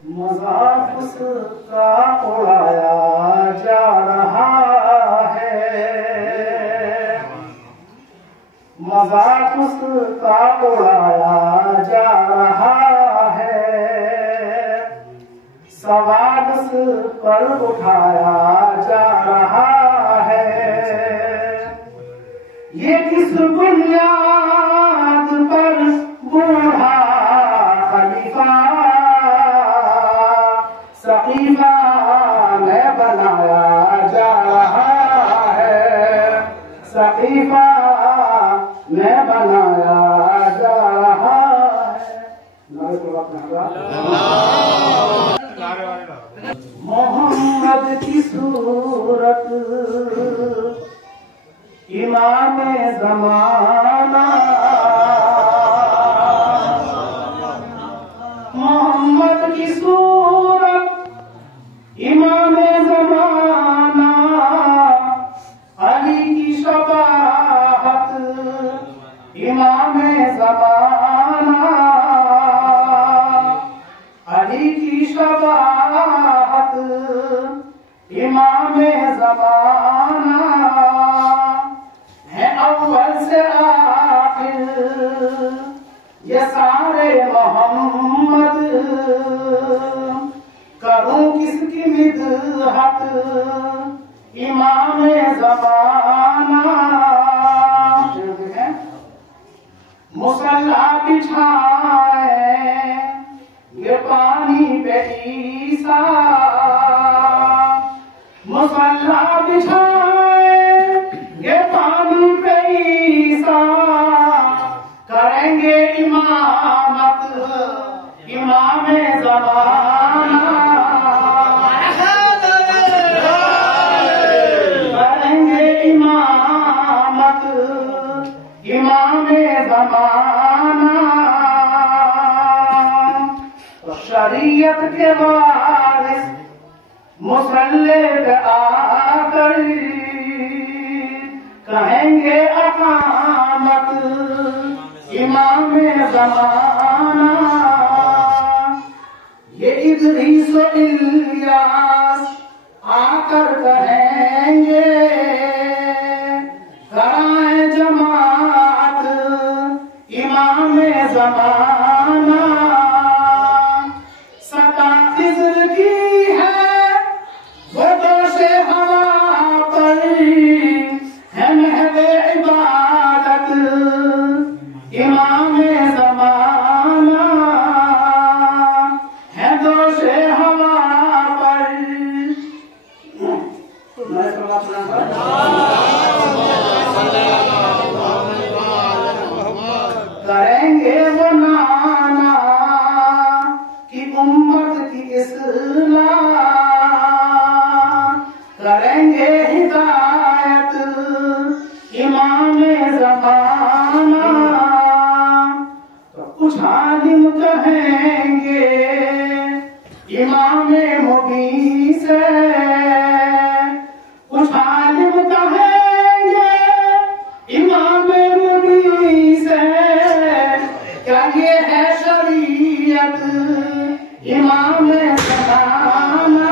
मजाक उसका उड़ाया जा रहा है, मजाक उसका उड़ाया जा रहा है, सवाल उस पर उठाया जा रहा है। ये किस बुनियाद पर बूढ़ा खलीफा सकीफा में बनाया जा रहा है, सकीफा में बनाया जा रहा है। मोहम्मद की सूरत इमाम ज़माना, मोहम्मद की सूरत इमाम ज़माना, अली की शबाहत इमाम ज़माना, अली की शबाहत इमाम ज़माना, है अव्वल से आखिर ये सारे मोहम्मद, करूं किसकी मिदहत इमाम ज़माना। मुसल्ला बिछाए ये पानी पे ईसा, मुसल्ला बिछाए ये पानी पे ईसा, करेंगे इमामत इमाम ज़माना, करेंगे इमामत इमाम ज़माना। शरीयत के वारिस मुसल्ले पे आकर कहेंगे अकामत इमाम ज़माना। ये इदरीस और इलियास आकर कहेंगे कराए जमात इमाम ज़माना। सदा खिज़्र की है वो दोषे हवा पर, है महवे इबादत इमाम ज़माना, है दोषे हवा पर। करेंगे वो नाना की उम्मत की इस्लाह, करेंगे हिदायत इमाम ज़माना। तो कुछ आलिम कहेंगे इमाम मुबीन से, कुछ आलिम कहेंगे इमाम मुबीन से, क्या ये है शरीयत इमाम ज़माना।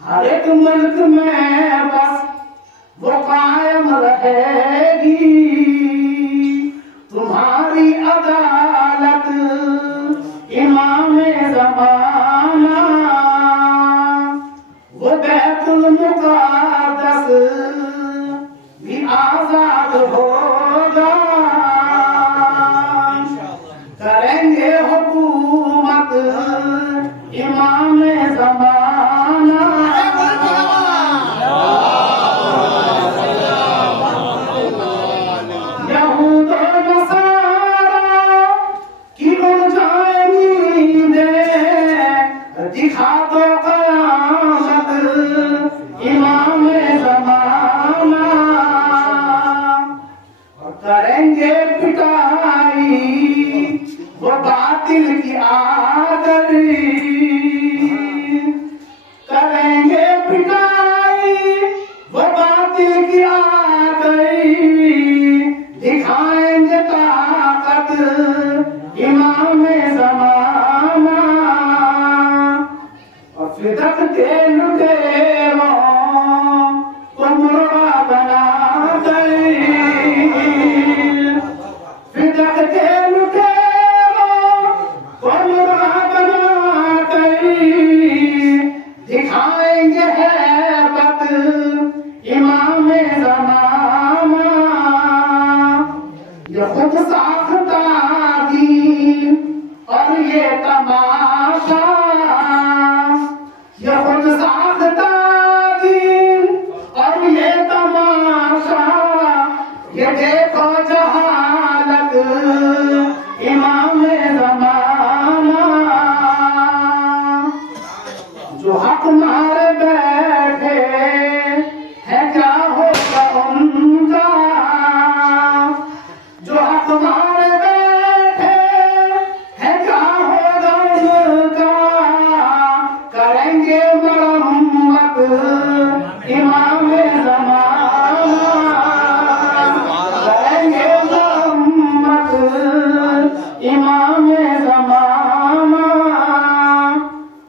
हर एक मुल्क में बस वो कायम रहेगी तुम्हारी अदालत इमाम ज़माना। वो बैतुल मुक़द्दस भी आजाद होगा, करेंगे हुकूमत इमाम ज़माना। यहूद और नसारा की उड़ जाएंगी दे, दिखा दो क़यामत इमाम ज़माना। और करेंगे पिटाई वो बातिल की आदर, करेंगे पिटाई वो बातिल की आदर, दिखाएंगे ताकत इमाम ज़माना। फिदक के लुटेरों को मुर्गा बना गई, फिदक के लुटेरों को मुर्गा बना गई। दिखाएंगे हैबत इमाम ज़माना, ये खुद साख्ता दीन और ये तमाशा, ये खुद साख्ता दीन और ये तमाशा। ये देखो जहालत इमाम ज़माना, जो हक मार बैठे है क्या होगा उनका, जो हक मार बैठे है क्या होगा उनका। करेंगे मरम्मत इमाम ज़माना, करेंगे मरम्मत इमाम ज़माना।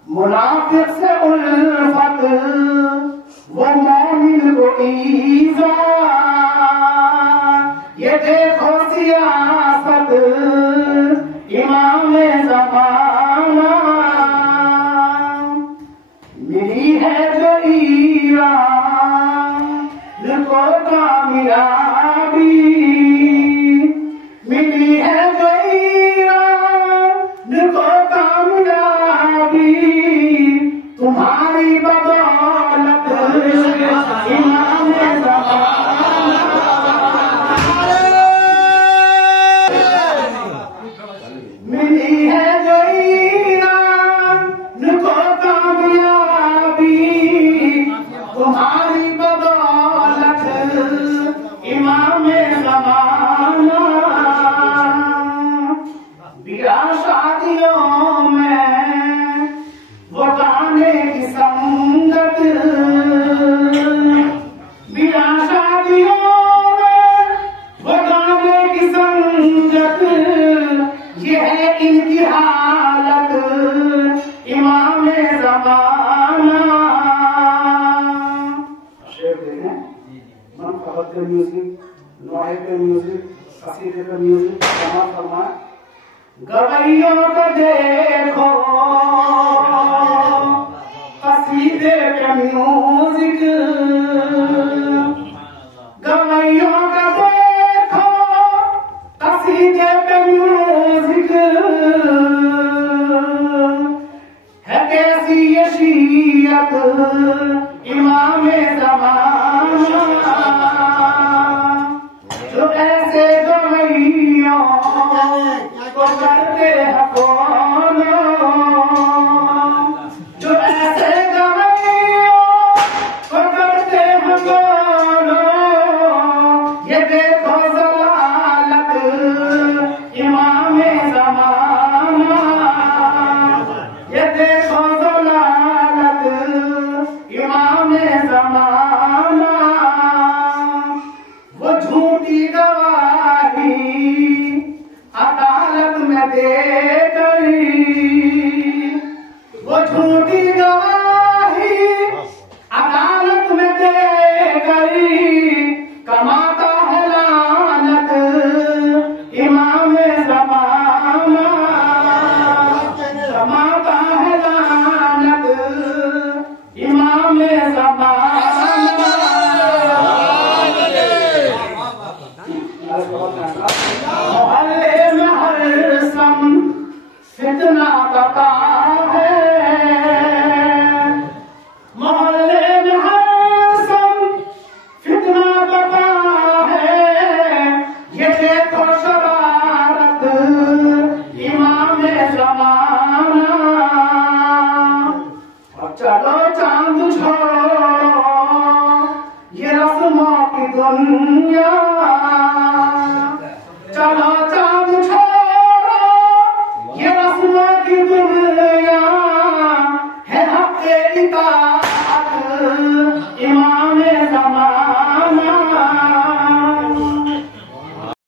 मुनाफिक से उल्फत वो मोमिन को ईज़ा, ये देखो सियासत इमाम ज़माना। मिली है जो ईरान को कामयाबी, मिली है जो ईरान को कामयाबी। तुम्हारी बदौलत इमाम ज़माना, मिली है जो ईरान को कामयाबी। तुम्हारी बदौलत इमाम ज़माना। बियाह शादियों में वो गाने की संगत, बियाह शादियों में वो गाने की संगत। ये है इनकी हालत इमाम ज़माना। शेर देखें, मनफरत का म्यूजिक, नोहे का म्यूजिक, कसीदे का म्यूजिक समाज फरमाए। गवैयों को देखो कसीदे का म्यूजिक, गवैयों का देखो कसीदे का म्यूजिक। है कैसी ये शीयत इमाम ज़माना, जो ऐसे गवैयों को करते हैं फॉलो, जो ऐसे गवैयों को करते हैं फॉलो। ये देखो ज़लालत इमाम ज़माना, ये देखो ज़लालत इमाम ज़माना। वो झूठी गवाही अदालत में दे गई, वो झूठी गवाही अदालत में दे गई। कमाता है लानत इमाम ज़माना, कमाता है लानत इमाम ज़माना। मोहल्ले में हर सम फितना पता है,